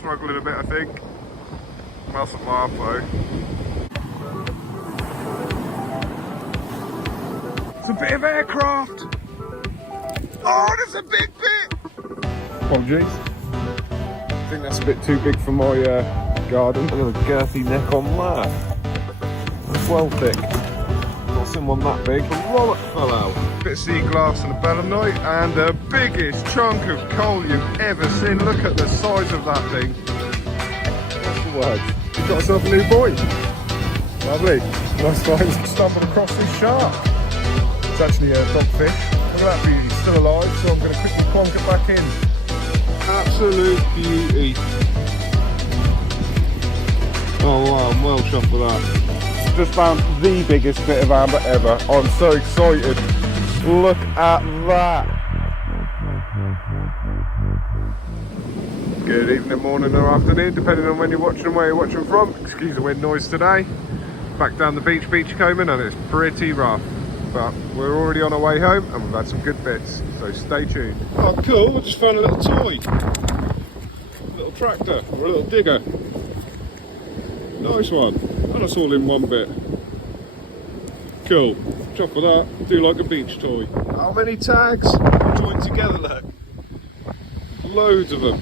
Struggling a bit, I think. Mustn't laugh though. It's a bit of aircraft. Oh, there's a big bit. Apologies. I think that's a bit too big for my garden. Look at the girthy neck on that. That's well thick. Not seen one that big. The rollock fell out. Bit of sea glass and a belemnite, and the biggest chunk of coal you've ever seen. Look at the size of that thing. What's the word? You've got yourself a new boy. Lovely. Nice time. Stumbled across this shark. It's actually a dogfish. Look at that beauty. Still alive, so I'm going to quickly plonk it back in. Absolute beauty. Oh wow, I'm well chuffed with that. Just found the biggest bit of amber ever. I'm so excited. Look at that. Good evening, morning or afternoon, depending on when you're watching and where you're watching from. Excuse the wind noise today. Back down the beach, Beachcombing, and it's pretty rough. But we're already on our way home and we've had some good bits, so stay tuned. Oh cool, I just found a little toy. A little tractor, or a little digger. Nice one, and it's all in one bit. Cool, chuffed with that, do like a beach toy. How many tags joined together look? Loads of them.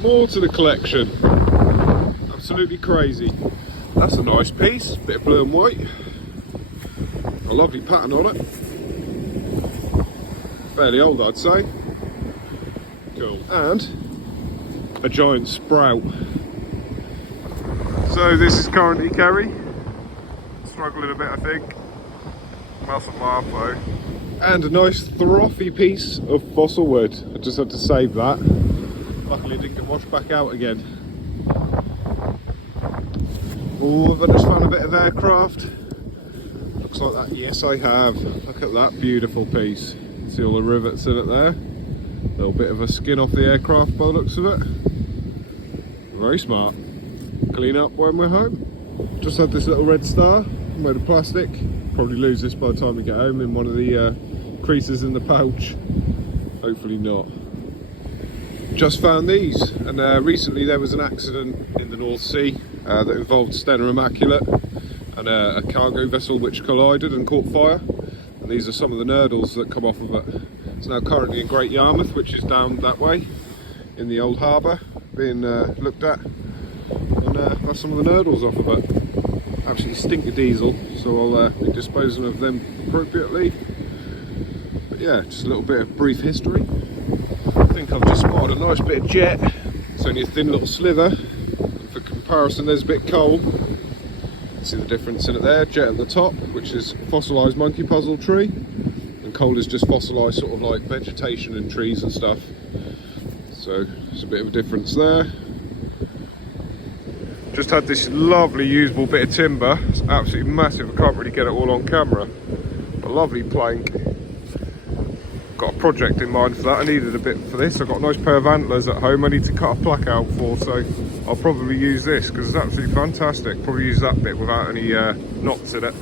More to the collection. Absolutely crazy. That's a nice piece, bit of blue and white. A lovely pattern on it. Fairly old, I'd say. Cool. And a giant sprout. So this is currently Kerry. Struggling a bit, I think. Mustn't laugh though. And a nice frothy piece of fossil wood. I just had to save that. Luckily it didn't get washed back out again. Oh, have I just found a bit of aircraft? Looks like that, yes I have. Look at that beautiful piece. See all the rivets in it there? Little bit of a skin off the aircraft by the looks of it. Very smart. Clean up when we're home. Just had this little red star made of plastic. Probably lose this by the time we get home in one of the creases in the pouch. Hopefully not. Just found these, and recently there was an accident in the North Sea that involved Stena Immaculate and a cargo vessel which collided and caught fire, and these are some of the nurdles that come off of it. It's now currently in Great Yarmouth, which is down that way in the old harbour being looked at, and that's some of the nurdles off of it. Absolutely stink of diesel, so I'll be disposing of them appropriately. But yeah, just a little bit of brief history. I think I've just spotted a nice bit of jet. It's only a thin little sliver, and for comparison there's a bit of coal. See the difference in it there. Jet at the top, which is fossilised monkey puzzle tree, and coal is just fossilised sort of like vegetation and trees and stuff. So there's a bit of a difference there. Just had this lovely usable bit of timber. It's absolutely massive. I can't really get it all on camera. A lovely plank. Got a project in mind for that. I needed a bit for this. I've got a nice pair of antlers at home I need to cut a plaque out for, so I'll probably use this because it's absolutely fantastic. Probably use that bit without any knots in it.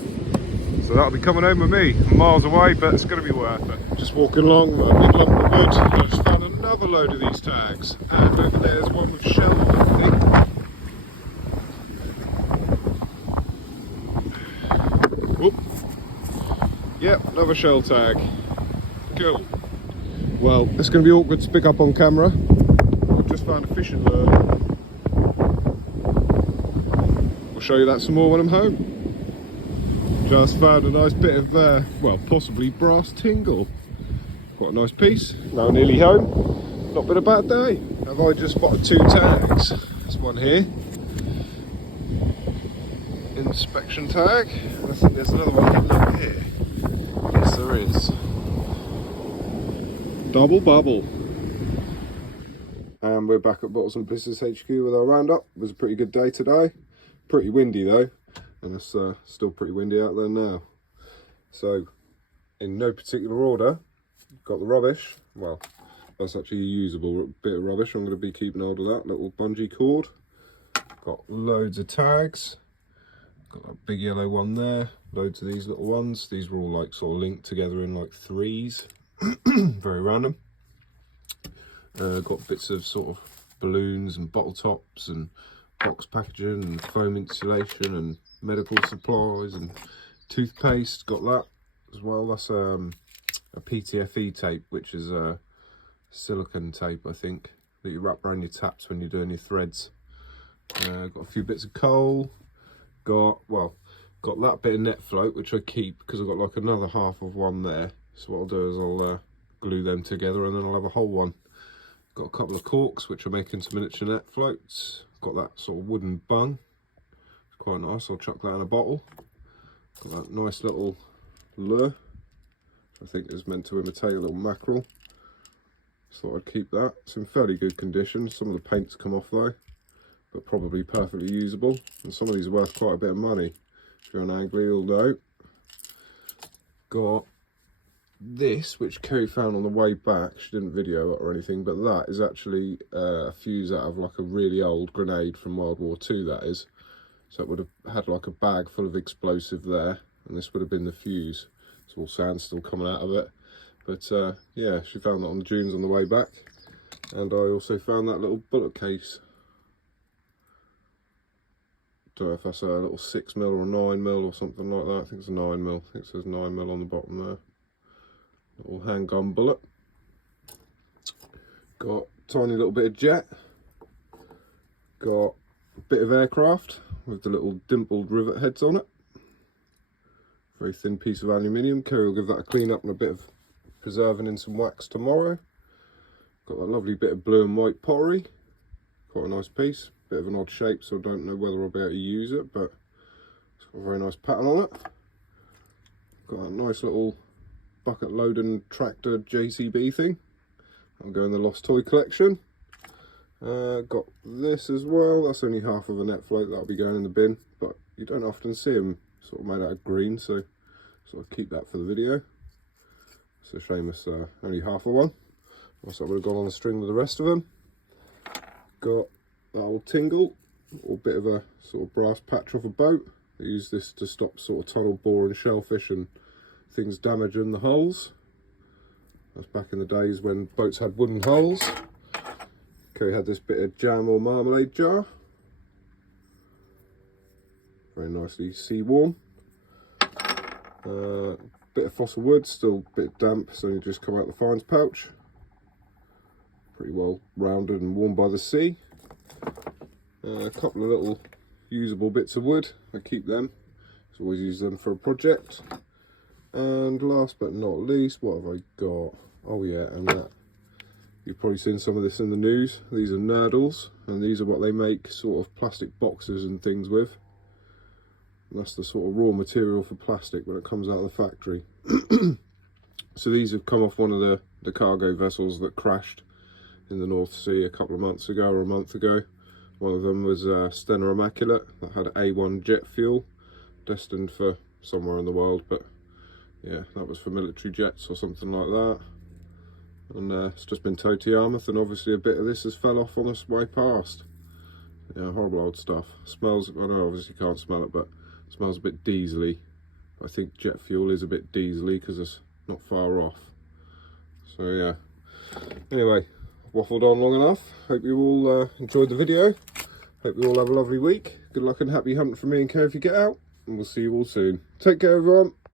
So that'll be coming home with me. I'm miles away, but it's going to be worth it. Just walking along a big lump of wood. I just found another load of these tags. And over there's one with shell, I think. Whoop. Yep, another shell tag. Cool. Well, it's going to be awkward to pick up on camera. I've just found a fishing lure. I'll show you that some more when I'm home. Just found a nice bit of, well, possibly brass tingle. Quite a nice piece. Now nearly home. Not been a bad day. Have I just spotted two tags? There's one here. Inspection tag. And I think there's another one over here. Yes, there is. Double bubble. And we're back at Bottles and Blisters HQ with our roundup. It was a pretty good day today. Pretty windy though, and it's still pretty windy out there now. So, in no particular order, got the rubbish. Well, that's actually a usable bit of rubbish. I'm going to be keeping hold of that little bungee cord. Got loads of tags. Got that big yellow one there. Loads of these little ones. These were all like sort of linked together in like threes. Very random. Got bits of sort of balloons and bottle tops and box packaging and foam insulation and medical supplies and toothpaste. Got that as well. That's a PTFE tape, which is a silicone tape, I think, that you wrap around your taps when you're doing your threads. Got a few bits of coal. Got that bit of net float, which I keep because I've got like another half of one there. So what I'll do is I'll glue them together and then I'll have a whole one. Got a couple of corks which are making some miniature net floats. Got that sort of wooden bung. It's quite nice. I'll chuck that in a bottle. Got that nice little lure, which I think is meant to imitate a little mackerel. Just thought I'd keep that. It's in fairly good condition. Some of the paint's come off though, but probably perfectly usable. And some of these are worth quite a bit of money. If you're an angler, you'll know. Got this, which Kerry found on the way back. She didn't video it or anything, but that is actually a fuse out of like a really old grenade from World War II, that is. So it would have had like a bag full of explosive there, and this would have been the fuse. It's all sand still coming out of it. But yeah, she found that on the dunes on the way back. And I also found that little bullet case. Don't know if that's a little 6mm or 9mm or something like that. I think it's a 9mm. I think it says 9mm on the bottom there. Little handgun bullet. Got a tiny little bit of jet. Got a bit of aircraft with the little dimpled rivet heads on it. Very thin piece of aluminium. Kerry will give that a clean up and a bit of preserving in some wax tomorrow. Got a lovely bit of blue and white pottery. Quite a nice piece. Bit of an odd shape, so I don't know whether I'll be able to use it, but it's got a very nice pattern on it. Got a nice little bucket loading tractor JCB thing. I'll go in the lost toy collection. Got this as well. That's only half of a net float. That'll be going in the bin, but you don't often see them sort of made out of green, so sort of keep that for the video. It's a shame it's only half of one. Else I would have gone on the string with the rest of them. Got that old tingle, or bit of a sort of brass patch off a boat. I use this to stop sort of tunnel boar and shellfish and things damaging the hulls. That's back in the days when boats had wooden hulls. Kerry had this bit of jam or marmalade jar. Very nicely sea warm. Bit of fossil wood, still a bit damp, so only just come out the fines pouch. Pretty well rounded and warmed by the sea. A couple of little usable bits of wood. I keep them. I always use them for a project. And last but not least, what have I got? Oh yeah, and that. You've probably seen some of this in the news. These are nurdles, and these are what they make sort of plastic boxes and things with. And that's the sort of raw material for plastic when it comes out of the factory. So these have come off one of the cargo vessels that crashed in the North Sea a couple of months ago or a month ago. One of them was Stena Immaculate that had A1 jet fuel destined for somewhere in the world, but yeah, that was for military jets or something like that. And it's just been towed to Yarmouth, and obviously a bit of this has fell off on its way past. Yeah, horrible old stuff. Smells, I know obviously you can't smell it, but it smells a bit diesely. I think jet fuel is a bit diesely because it's not far off. So yeah, anyway, waffled on long enough. Hope you all enjoyed the video. Hope you all have a lovely week. Good luck and happy hunting from me and Kerry if you get out, and we'll see you all soon. Take care everyone.